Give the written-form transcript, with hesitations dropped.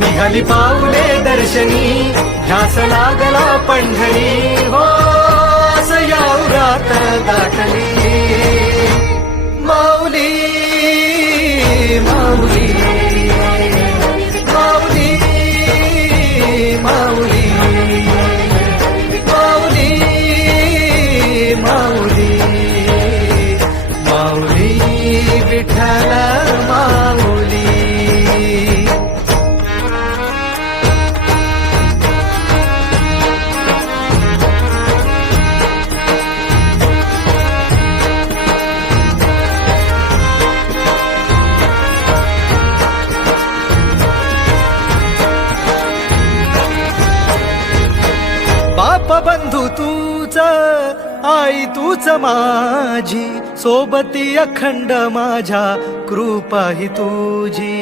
निघाली पाऊले दर्शनी ध्यास लागला पंढरी हो असं या उरात दाटली माऊली माऊली माऊली माऊली माऊली माऊली माऊली विठ्ठल माऊली बाप बंधू तूच आई तूच माझी सोबती अखंड माझ्या कृपा ही तुझी